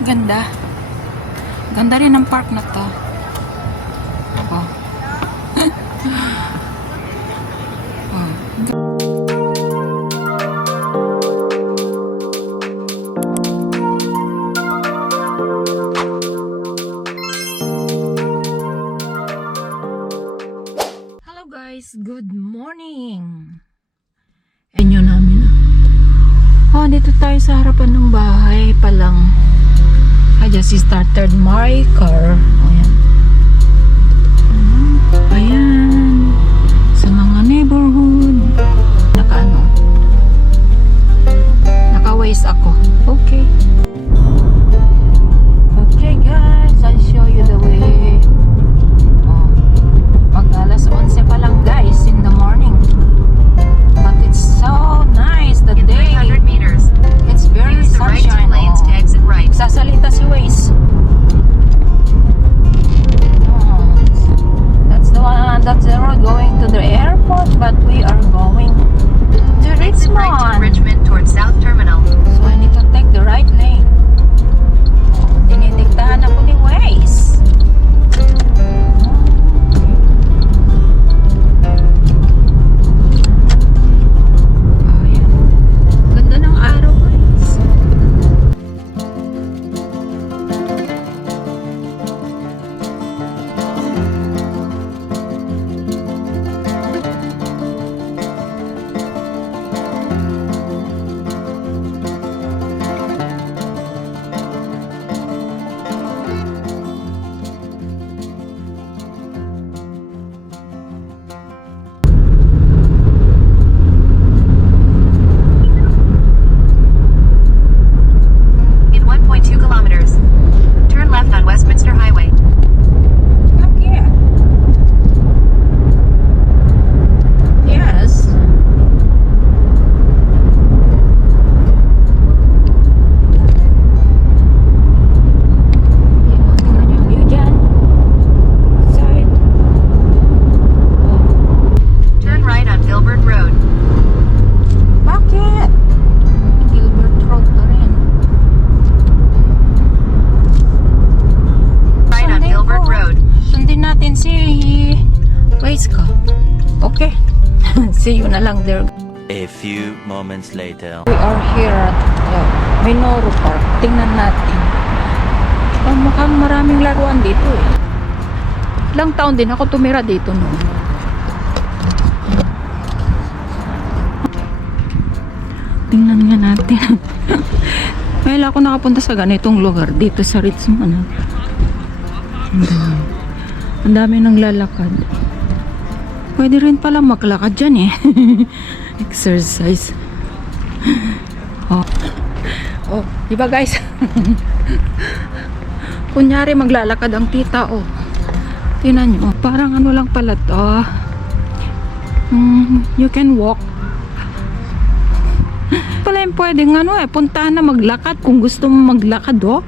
Ganda. Ganda rin ang park na to. Oh. Oh. Hello guys, good morning. Enyo namin. Oh, dito tayo sa harapan ng bahay pa lang. I just started my car. Ayan. Ayan. Sa mga neighborhood. Naka-waste ako. Okay. Okay guys, I'll show you the way. Oh. Mag-alas 11 pa lang guys in the morning. But it's so nice the day. 300 meters. It's very Use the right sunshine. turn lanes to exit right. Sasalita si Waze. Oh, that's the road going to the airport, but we are going to Exit right to Richmond. Richmond towards South Terminal. So I need to take the right lane. Dinidiktahan ako ni Waze. Oh, yan. Ganda ng araw guys. In 1.2 kilometers. Turn left on Westminster Highway. Yeah. Yes. Tingnan niyo yung view dyan. Side. Turn right on Gilbert Road. Bakit? Gilbert Road pa rin. Right on Sundin Gilbert ko. Road. Sundin natin si Waze ko. Okay. See you na lang there. A few moments later. We are here at Minoru Park. Tingnan natin. Oh, mukhang maraming laruan dito eh. Ilang taon din ako tumira dito noon. Tingnan nga natin. Well, ako nakapunta sa ganitong lugar dito sa Richmond. Ang dami nang lalakad. Pwede rin pala maglakad dyan eh. Exercise. Oh. Oh, diba guys? Kunyari maglalakad ang tita, oh. Tingnan nyo, parang ano lang pala to. You can walk. Pala yung pwedeng ano eh, puntahan na maglakad kung gusto mo maglakad, oh.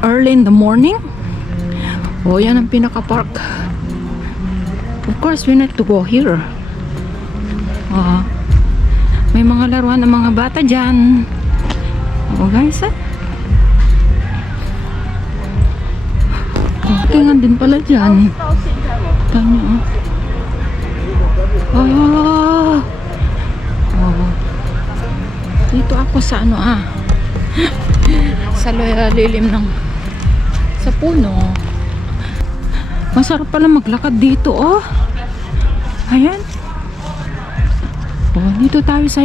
Early in the morning. Oh, yan ang pinaka-park. Of course, we need to go here. May mga laruan ng mga bata dyan. Oh guys, tingnan din pala dyan. Tanya. Oh. Dito ako sa ano sa lilim ng sa puno. Masarap pala maglakad dito, oh. Ayan. Oh, dito tayo sa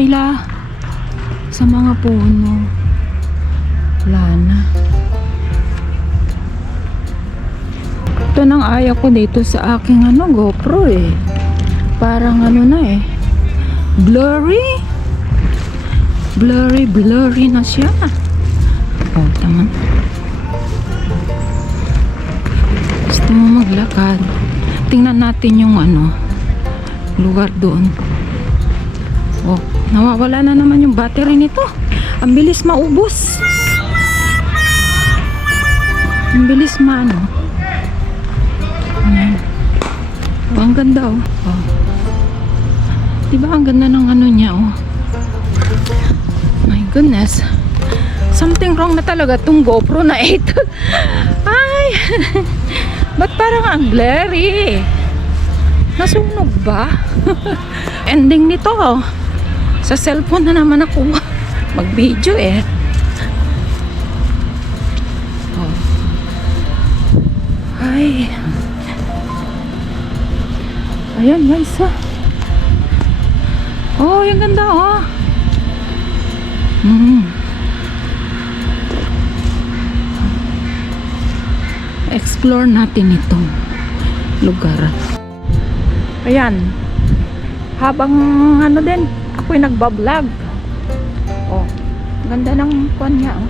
sa mga puno. Wala na. Ito nang ayaw ko dito sa aking GoPro eh. Parang ano na eh. Blurry na siya. Oh, tama. Gusto mo maglakad. Tingnan natin yung lugar doon. Oh, nawawala na naman yung battery nito. Ang bilis maubos. Ang bilis Ayan. Oh, ang ganda oh. Oh. Diba ang ganda ng niya oh. My goodness. Something wrong na talaga tong GoPro na ito. Ay, ba't parang ang blurry? Nasunog ba? Ending nito, sa cellphone na naman ako mag-video eh. Oh. Ay. Ayan guys, oh, yung ganda, oh. Explore natin itong lugar. Ayan. Habang ano din, ako'y nagbablog. Oh, ganda ng kwan niya, oh.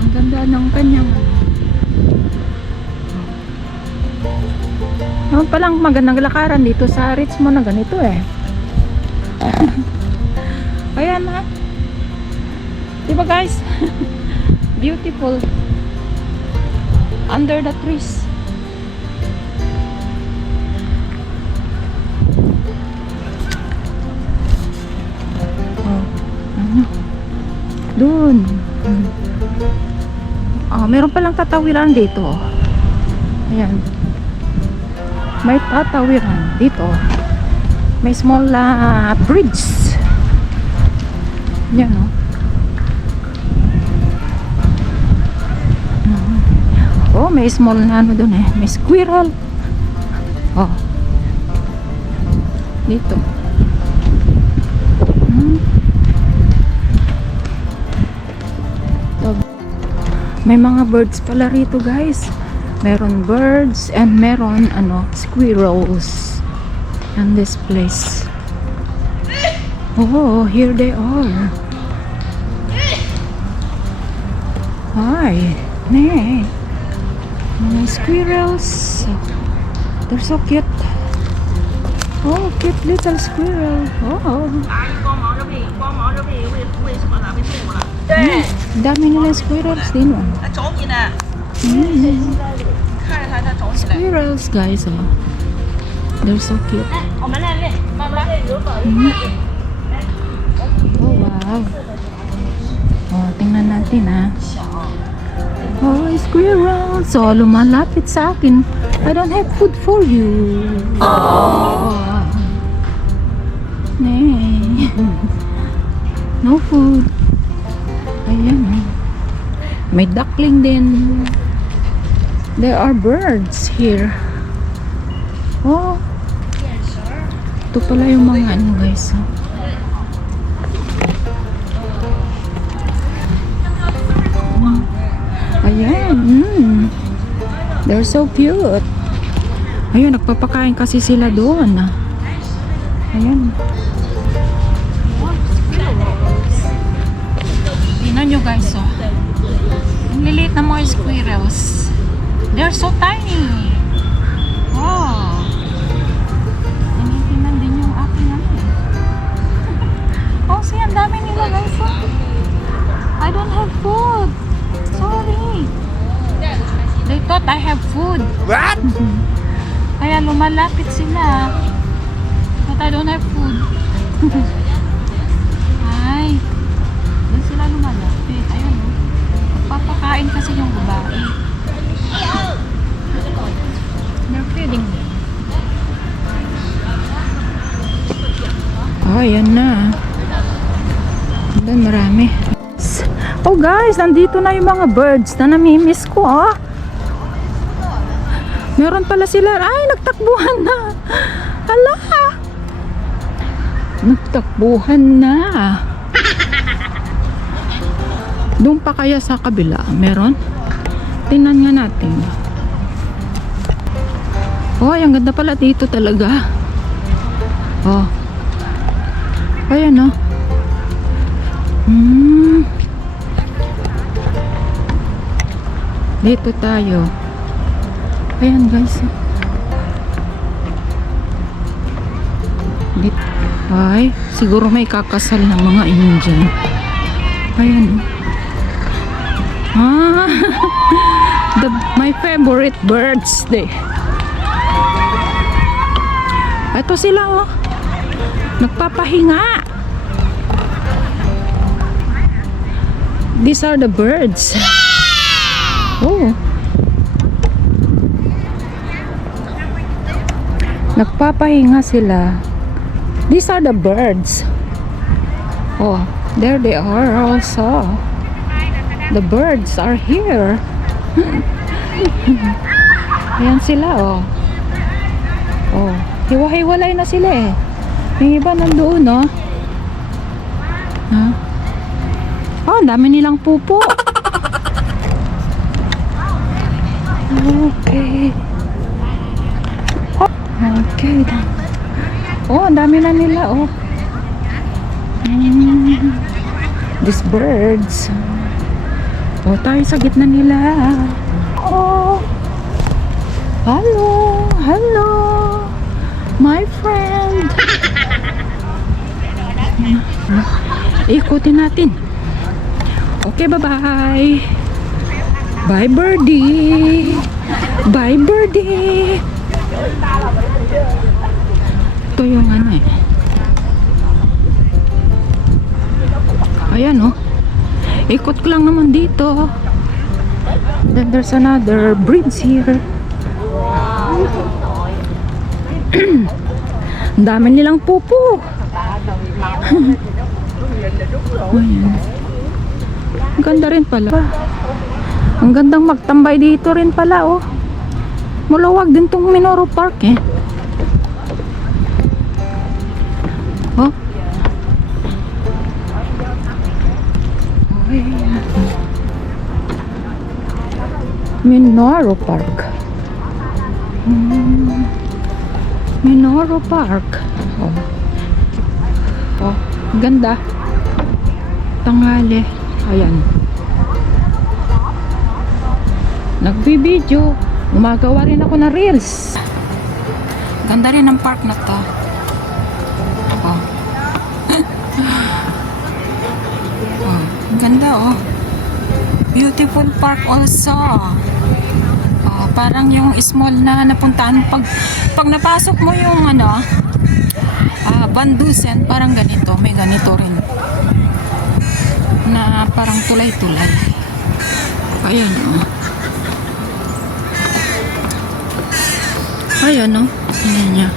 Ang ganda ng kanyang naman palang magandang lakaran dito sa Richmond na ganito eh. Ayan ha. Diba guys? Beautiful. Under the trees. Oh, ano? Doon. Oh, meron palang tatawiran dito. Ayan. May tatawiran dito. May small bridge. Yan o. Oh, may small na ano dun eh. May squirrel. Oh. Dito. May mga birds pala rito guys. Meron birds and meron squirrels in this place. Oh, here they are. Hi. Nee. Mga squirrels. They're so cute. Oh, cute little squirrel. Oh. Dami nila squirrels din. Squirrels guys, oh. They're so cute. Oh wow. Oh, tingnan natin oh, squirrels. So lumalapit sa akin. I don't have food for you. Oh. Nee. No food. Ayan. May duckling din. There are birds here. Oh. Ito pala yung mga guys. Ayan. They're so cute. Ayun, nagpapakain kasi sila doon. Ayan. Tingnan nyo guys, oh. Ang liliit na mga squirrels. They're so tiny. Wow. Tinitingnan din yung aking oh, see, ang dami nila guys, oh. I don't have food. Sorry. They thought I have food. What? Kaya lumalapit sila. But I don't have food. Ay. Doon sila lumalapit. Ayun, oh. Papakain kasi yung babae. They're feeding me. Oh, ayan na. Doon marami. Oh guys, nandito na yung mga birds na namimiss ko, oh. Meron pala sila. Ay, nagtakbuhan na. Hala. Nagtakbuhan na. Doon pa kaya sa kabila? Meron? Tingnan nga natin. Oh, ang ganda pala dito talaga. Oh. Ayan, oh. Dito tayo. Ayan guys. Dito. Ay, siguro may kakasal ng mga Indian. Ayan. My favorite birds day. Ito sila, oh. Nagpapahinga. These are the birds. Oh. Nagpapahinga sila. These are the birds. Oh, there they are also. The birds are here. Ayan sila, oh. Oh, hiwa-hiwalay na sila eh. Yung iba nandoon, no? Huh? Oh, ang dami nilang pupo. Okay. Okay. Oh, ang dami na nila, oh. These birds. Oh, tayo sa gitna nila. Oh. Hello. Hello. My friend. Ikutin natin. Okay, bye-bye. Bye, birdie. Bye, birdie. Ito yung ano eh. Ayan, oh. Ikot ko lang naman dito. Then there's another bridge here. Ang dami nilang pupo. Ayan. Ang ganda rin pala. Ang gandang magtambay dito rin pala, oh. Malawag din tong Minoru Park eh. Oh. Ayan. Minoru Park. Minoru Park. Oh. Oh, ganda. Tanghali. Ayan. Nagbibideo. Gumagawa rin ako ng reels. Ganda rin ang park na to. Oh. Oh, ganda, oh. Beautiful park also. Oh, parang yung small na napuntahan pag napasok mo yung ano, Bandusen, parang ganito, may ganito rin. Na parang tulay-tulay. Ayan, oh. Ayan, oh. Ayan niya.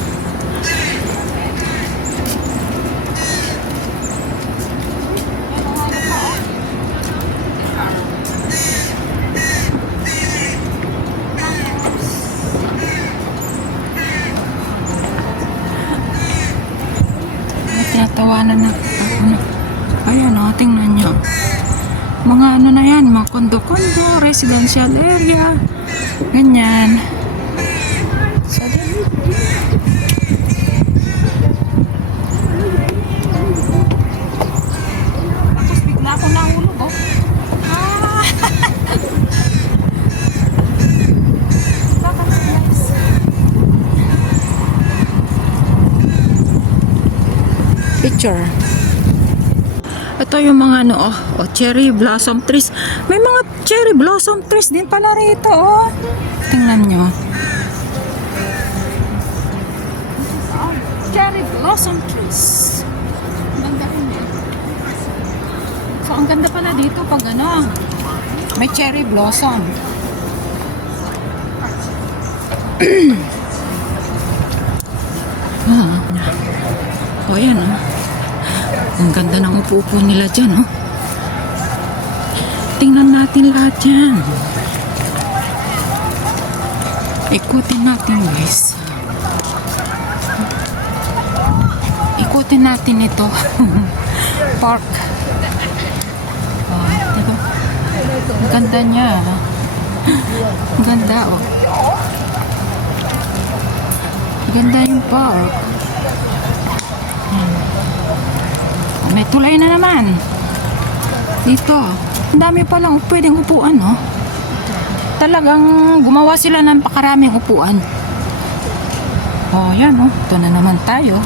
Tinatawanan na ako. Ayan, oh, tingnan nyo. Mga ano na yan, mga kondo-kondo, residential area, ganyan. So, tapos bigla ako nahulog, oh. Picture. Ito yung mga ano, oh, cherry blossom trees. May mga cherry blossom trees din pala rito, oh. Tingnan nyo. Cherry blossom trees. Ganda rin eh. So, ang ganda pala dito pag ano, may cherry blossom. Oh, yan, oh. Ang ganda ng upo-upo nila dyan, oh. Tingnan natin lahat yan. Ikutin natin, guys. Ikutin natin ito. Park. Oh, diba? Ang ganda niya. Ang ganda, oh. Ang ganda yung park. May tulay na naman. Dito. Ang dami palang pwedeng upuan, no? Talagang gumawa sila ng pakaraming upuan. Oh, yan, oh. Ito na naman tayo.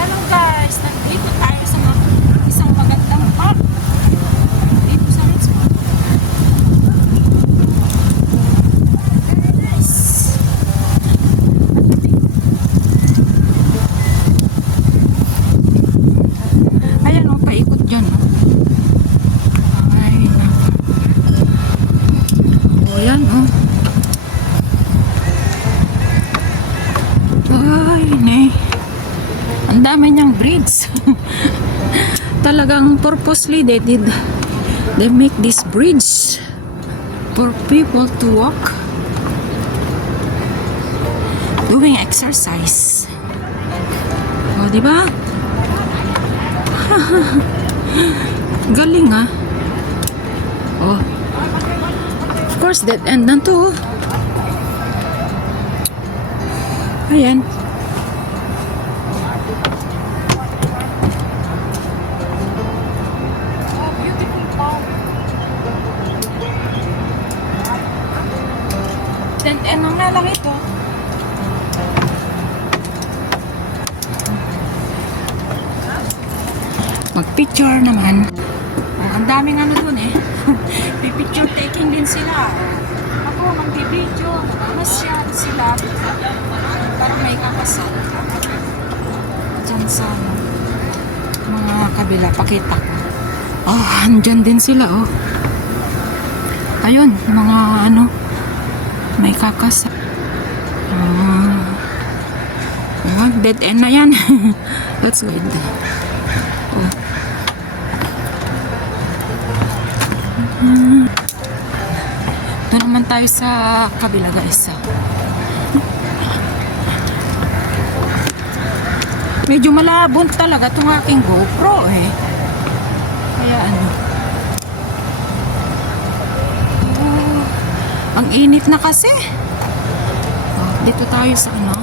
Hello, guys. Nandito tayo sa isang magandang park. Dito sa Richmond. Ang dami niyang breeds. Talagang purposely they make this bridge for people to walk doing exercise. O, di ba? Galing ah. Oh. Of course, dead end na to. Ayan. Dead end na lang ito. Mag-picture naman. Ang daming ano dun eh. Picture taking din sila. Ako, mag-video. Namasyal sila. Parang may kakasal. Diyan sa mga kabila. Pakita ko. Oh, andyan din sila oh. Ayun, mga ano. May kakasal. Dead end na yan. That's good. Oh. Ito naman tayo sa kabila guys. Medyo malabon talaga itong aking GoPro eh. Kaya ano. Oh, ang init na kasi. Oh, dito tayo sa ano.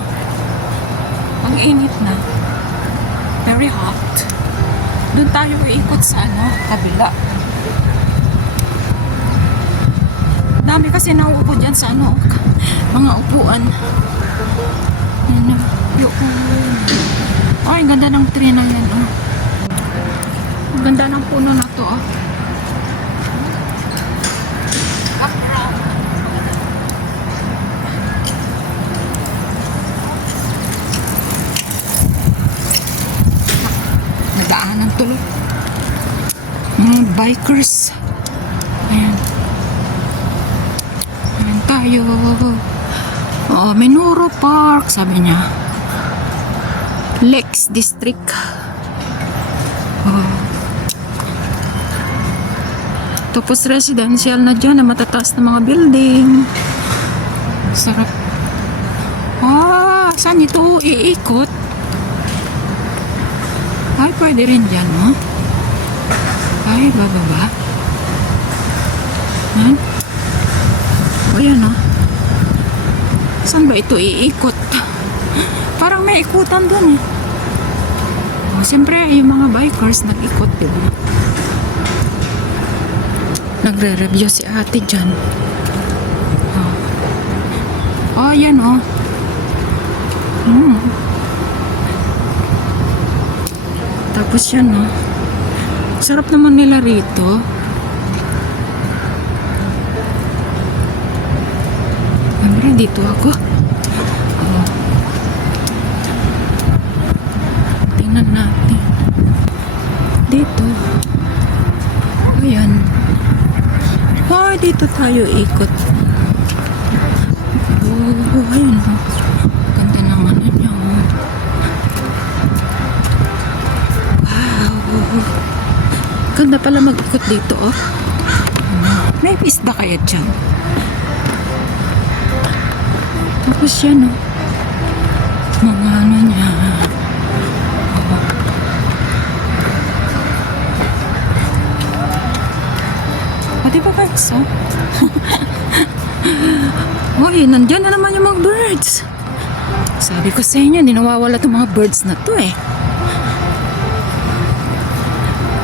Ang init na. Very hot. Doon tayo iikot sa ano, kabila. Dami kasi nauupo dyan sa ano, mga upuan. Yan, yung ay, ganda ng tree na yan, oh. Ang ganda ng puno na to, oh. Nadaanan tuloy. Mga bikers. Ayan. Ayan tayo. Oh, Menuro Park, sabi niya. Lex District. Oh. Tapos residential na dyan na matataas na mga building. Sarap. Ah, saan ito iikot? Ay, pwede rin dyan, no? Ay, bababa. Yan. O, yan, no? Saan ba ito iikot? Parang may ikutan dun, eh. O, siyempre, yung mga bikers nag-ikot, diba? Nagre-review si ate dyan. O, yan, o. Tapos yan, no? Sarap naman nila rito. Siyempre, dito ako. Oh. Tingnan natin. Dito. Ayan. Oh, dito tayo ikot. Oh, ayun. Ganda naman niya. Wow. Ganda pala mag-ikot dito, oh. May isda kaya dyan? Tapos yan, oh. Mga ano niya. Oh, diba guys, oh? Uy, nandyan na naman yung mga birds. Sabi ko sa inyo, hindi nawawala itong mga birds na to, eh.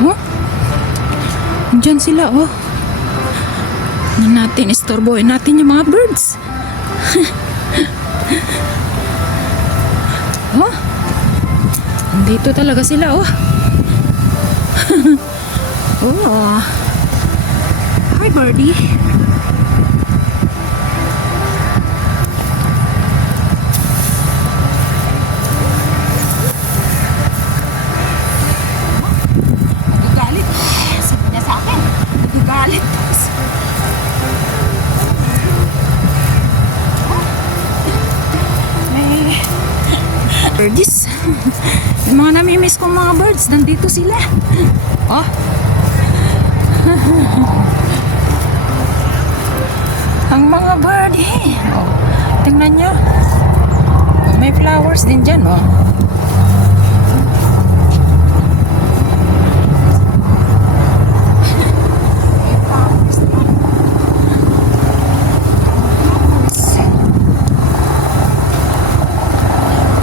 Oh? Nandyan sila, oh. Na natin, istorbohin natin yung mga birds. Oh? Dito talaga sila, oh. Oh. Hi, birdie. Nagagalit. Sabi niya sa akin. Nagagalit. Birdies guys. Yung mga namimiss kong mga birds, nandito sila. Oh. Ang mga birdie. Oh. Tingnan nyo. May flowers din dyan, oh.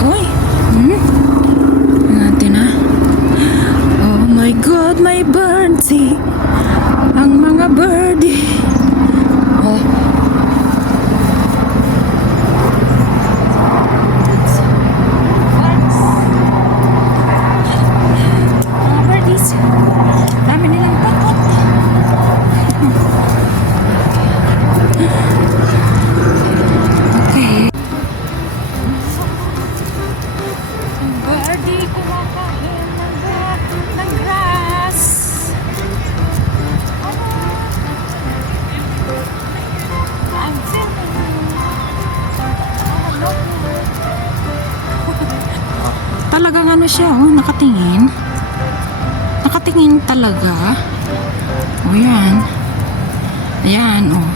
Uy. Natin na. Oh my God, my birdie. Ang mga birdie. Oh. Mga birdies. Dami nilang takot. Okay. Ang birdie kumakain ng grass. I'm talagang ano siya, oh, nakatingin. Nakatingin talaga. O yan. Ayan, oh.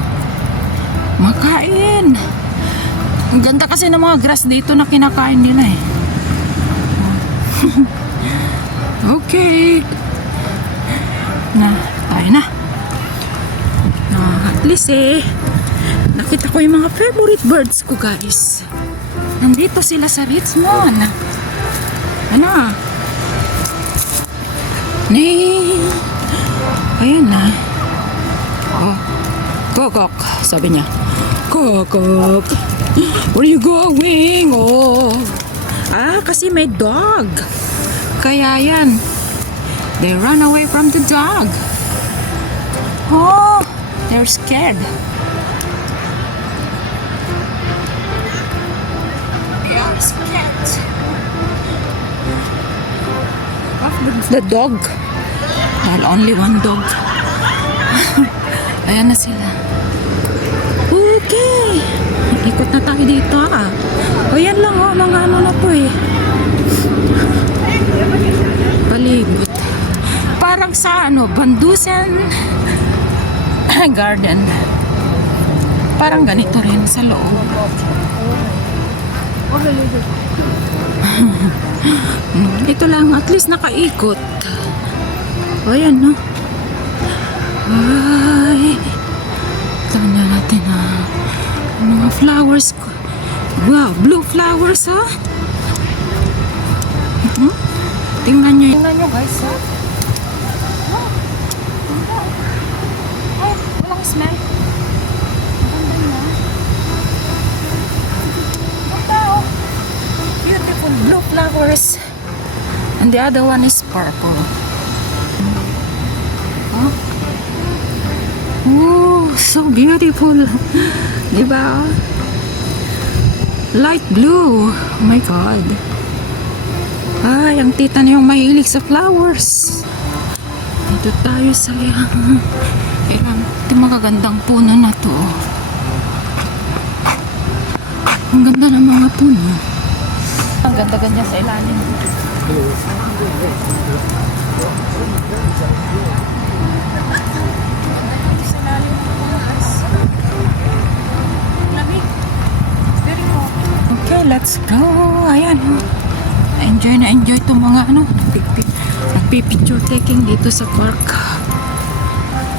Makain. Ang ganda kasi ng mga grass dito na kinakain nila eh. Okay. Na, tayo na. At least eh, nakita ko yung mga favorite birds ko, guys. Nandito sila sa Richmond. Ano? Nee. Ayan na. Oh. Kokok, sabi niya. Kokok. Where you going? Oh. Ah, kasi may dog. Kaya yan. They run away from the dog. Oh, they're scared. They are scared of the dog. Well, only one dog. Ayan na sila. Okay. Ikot na tayo dito, ah. O yan lang, oh. Mga ano na to eh. Palibot. Parang sa ano, Bandusan Garden. Parang ganito rin sa loob. Ito lang, at least nakaikot. O yan, no? Ay, tingnan natin, ha? Mga flowers ko. Wow, blue flowers, ha? Tingnan nyo, guys, ha? Ay, walang smell. Maganda na. Ganda, oh. Beautiful blue flowers. And the other one is purple. Huh? Oh, so beautiful. Diba? Light blue. Oh my God. Ay, ang tita na yung mahilig sa flowers. Dito tayo sa itong magagandang puno na to. Ang ganda ng mga puno. Ang ganda-ganda sa ilalim. Okay, let's go. Ayan. Enjoy na enjoy itong mga ano, nagpipicture taking dito sa park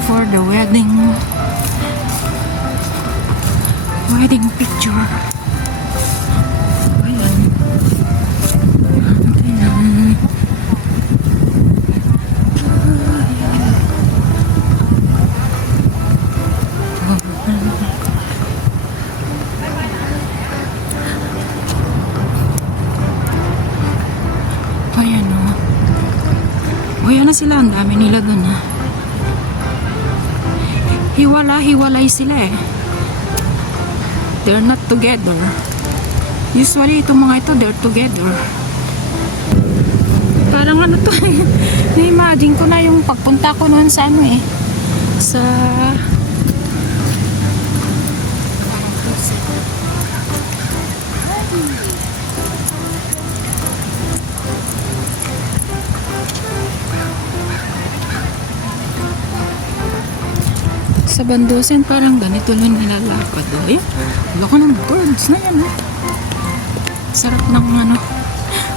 for the wedding picture. Ayan. Ayan. Ayan, oh. Ayan na sila, ang dami nila dun, ha. Hiwalay sila eh. They're not together. Usually itong mga ito, they're together. Parang ano to, na-imagine ko na yung pagpunta ko noon sa ano eh, sa Sa Bandusen, parang ganito lang nilalakad. Oh. Ayun, lako ng birds na yan. Oh. Sarap ng ano,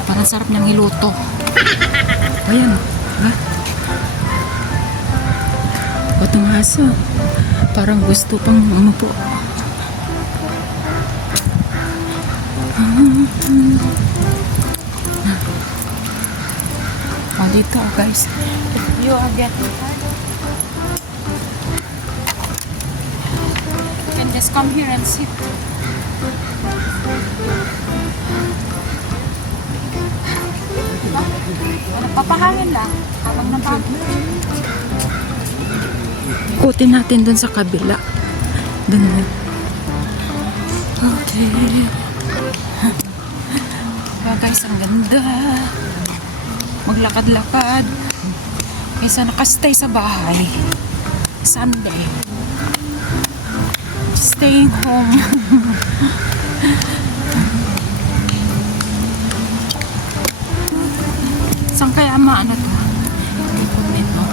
parang sarap ng iluto. Ayan, ha? Batang aso. Parang gusto pang umupo. Oh, dito guys. If you are getting tired, you can just come here and sit. Papahangin lang habang napagod. Ikutin natin dun sa kabila. Dun mo. Okay. Guys, ang ganda. Maglakad-lakad. Kaysa nakastay sa bahay. Sunday. Staying home. Saan kaya maano to? Ito.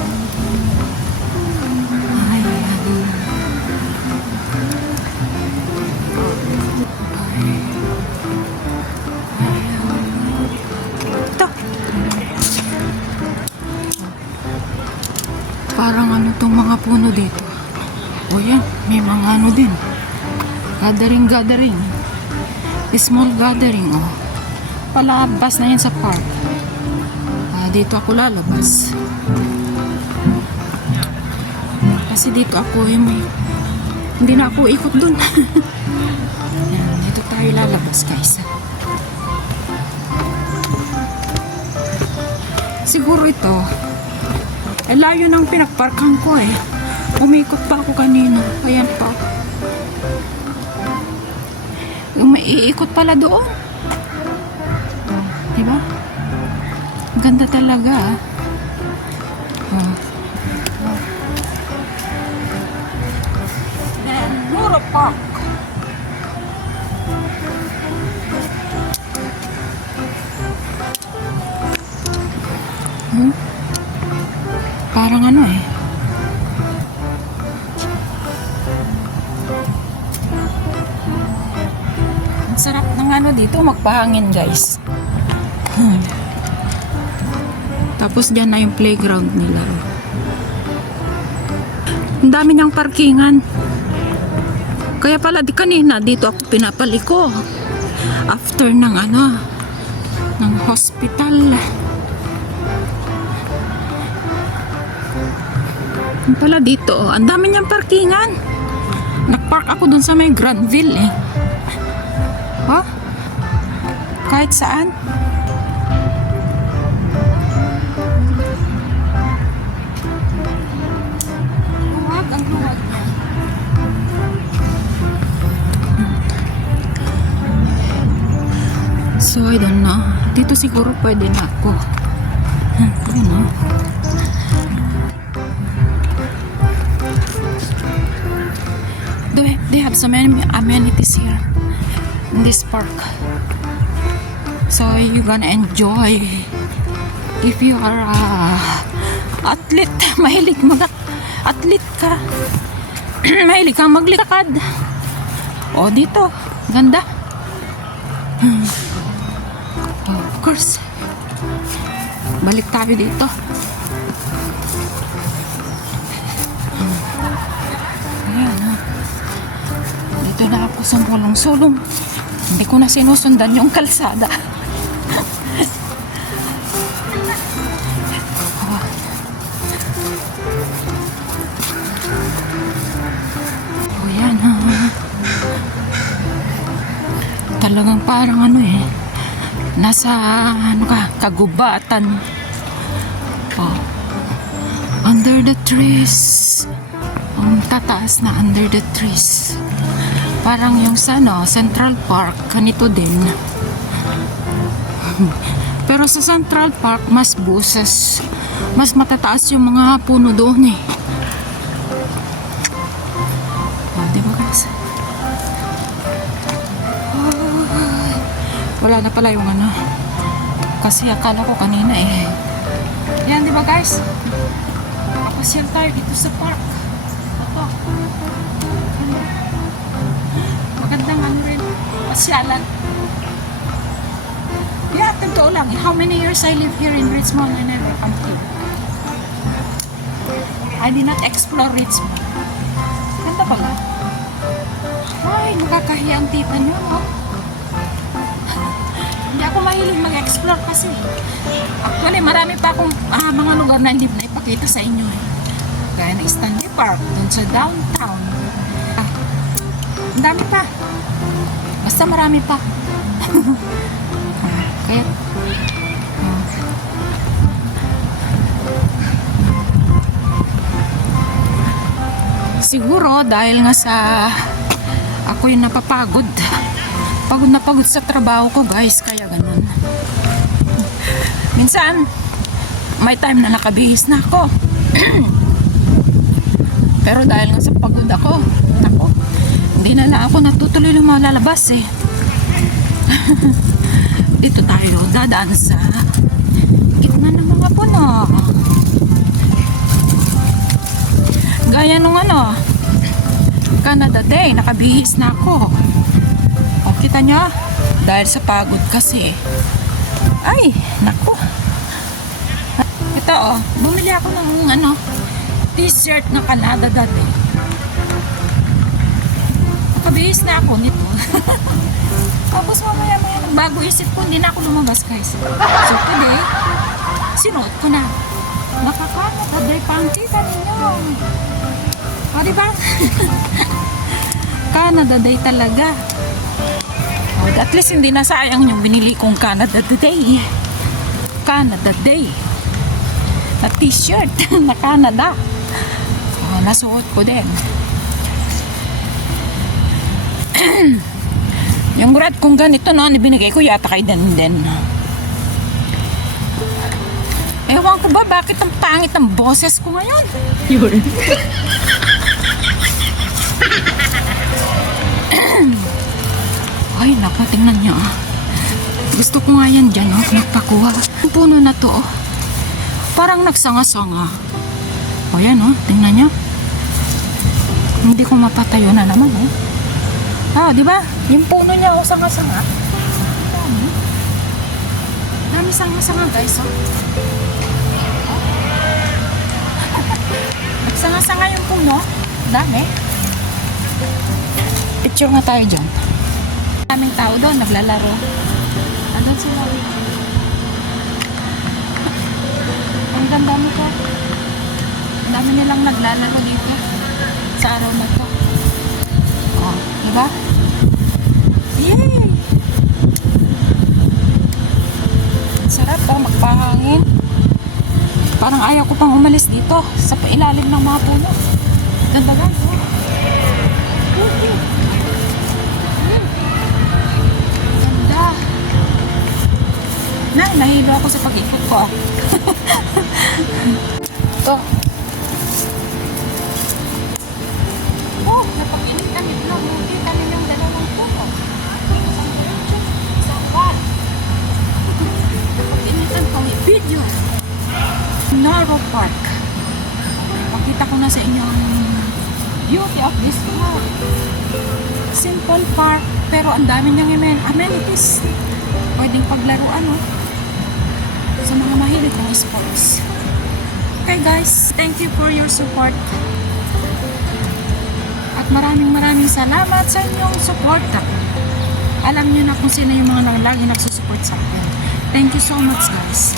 Ito. Parang ano tong mga puno dito. O yan, may mga ano din. Gathering. Small gathering, oh. Palabas na yan sa park. Dito ako lalabas. Kasi dito ako hindi na ako ikot dun. Yan, dito tayo lalabas guys. Siguro ito layo ng pinagparkan ko eh. Umikot pa ako kanina. Ayan pa. May iikot pala doon. Diba? Ganda talaga. Then, Nuro Park. Parang ano eh. Ang sarap ng ano dito, magpahangin guys. Tapos dyan na yung playground nila. Ang dami niyang parkingan. Kaya pala di kanina dito ako pinapaliko. After ng ano, ng hospital. Yung pala dito, ang dami niyang parkingan. Nagpark ako dun sa may Granville eh. Oh? Kahit saan. Ang luwag niya. So, I don't know. Dito siguro pwede na ako. Yun, no? They have some amenities here in this park. So, you're gonna enjoy if you are athlete. Mahilig athlete ka. Mahilig kang maglikad. O, dito. Ganda. Of course. Balik tayo dito. Ayan. Dito na ako sa sulong-sulong. Hindi ko na sinusundan yung kalsada. Talagang parang ano eh, nasa ano ka, kagubatan. Oh. Under the trees. Ang tataas na under the trees. Parang yung sa ano, Central Park, ganito din. Pero sa Central Park, mas busas. Mas matataas yung mga puno doon eh. Oh, diba guys? Wala na pala yung ano. Kasi akala ko kanina eh. Yan, di ba guys? Papasyal tayo dito sa park. Ito. magandang ano rin, pasyalan. Yeah, totoo lang. How many years I live here in Richmond and never come here? I did not explore Richmond. Ganda pala. Ay, nakakahiya ang tita nyo, no? Hindi ako mahilig mag-explore kasi. Actually, marami pa akong mga lugar na hindi na ipakita sa inyo eh. Gaya ng Stanley Park, dun sa downtown. Ang dami pa. Basta marami pa. Kaya, siguro dahil nga sa ako yung napapagod. Pagod na pagod sa trabaho ko, guys, kaya ganun. Minsan may time na nakabihis na ako. Pero dahil nga sa pagod ako, hindi na ako natutuloy lumalabas eh. Dito tayo dadaan sa gitna ng mga puno. Gaya nung Canada Day, nakabihis na ako. O, kita nyo? Dahil sa pagod kasi. Ay, naku. Ito bumili ako ng t-shirt na Canada Day. Nakabihis na ako nito. Tapos mamaya nagbago isip ko, hindi na ako lumabas, guys. So today, sinuot ko na. Nakaka-Canada Day pangkita ninyo. O, diba? Canada Day talaga. O, at least hindi na sayang yung binili kong Canada Day. Canada Day. Na t-shirt na Canada. O, nasuot ko din. Yung grad kong ganito ibinigay ko yata kay Den. Ewan ko ba bakit ang pangit ang boses ko ngayon? Yun. Ay, naku, tingnan nyo Gusto ko nga yan dyan, nagpakuha. Ang puno na to, parang nagsanga-sanga. O yan, tingnan nyo. Hindi ko mapatayo na naman, di ba? Yung puno niya, sanga-sanga. Dami sanga-sanga, guys, Nagsanga-sanga yung puno. Dami. Picture nga tayo dyan. Daming tao doon, naglalaro. Andun sila. Ang ganda mo ko. Ang dami nilang naglalaro dito. Sa araw na to. Diba? Yay! Sarap magpahangin. Parang ayaw ko pang umalis dito sa ilalim ng mga puno. Ganda ba? Ganda. Nahilo ako sa pag-ikot ko. Ito. Napag-initan nito. Nakita niyo yung dalawang puno. Isang bar. Napag-initan ko yung video. Narrow Park. Pakita ko na sa inyo ang beauty of this park. Simple park, pero ang dami niyang amenities. Pwedeng paglaruan, sa mga mahilig ng sports. Okay guys, thank you for your support. At maraming salamat sa inyong support. Alam niyo na kung sino yung mga lagi nagsusupport sa akin. Thank you so much, guys.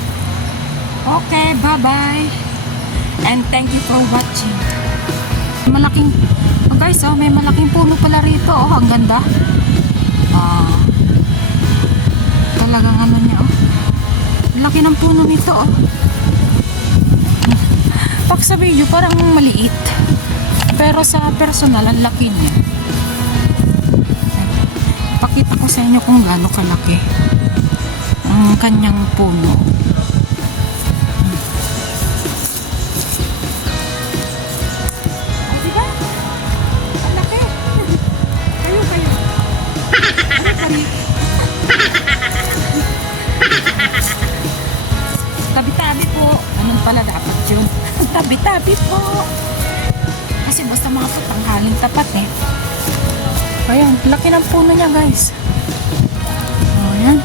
Okay, bye-bye. And thank you for watching. Malaking, guys, may malaking puno pala rito. Ang ganda. Talagang niya, laki ng puno nito, Pag sa video, parang maliit. Pero sa personal, ang laki niya. Pakita ko sa inyo kung gaano kalaki ang kanyang puno. Tabi-tabi po. Ganun pala dapat yun. Tabi-tabi po. Kasi basta mga tanghalin tapat Ayan, laki ng puno niya guys. Ayan.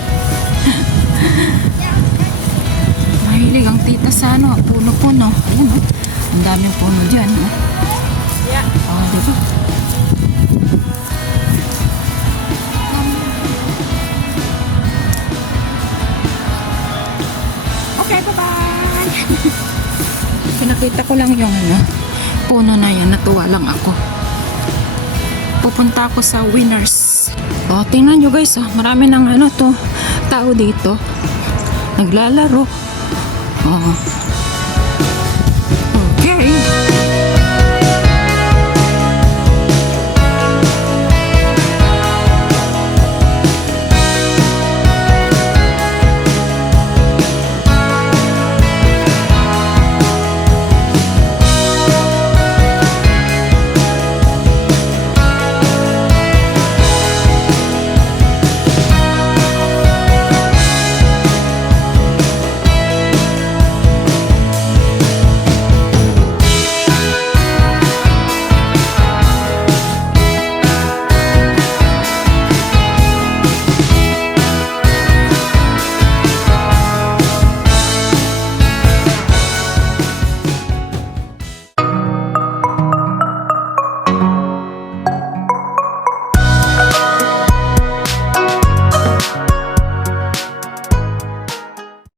Mahilig ang tita sa ano, puno-puno. Ayan oh. Ang daming puno dyan. Oh. Oh, diba? Okay, bye-bye! Pinakita ko lang yung ano, puno na yan. Natuwa lang ako. Pupunta ako sa Winners. Oh, tingnan nyo guys, oh. Marami ng ano to, tao dito. Naglalaro. Oh. Okay.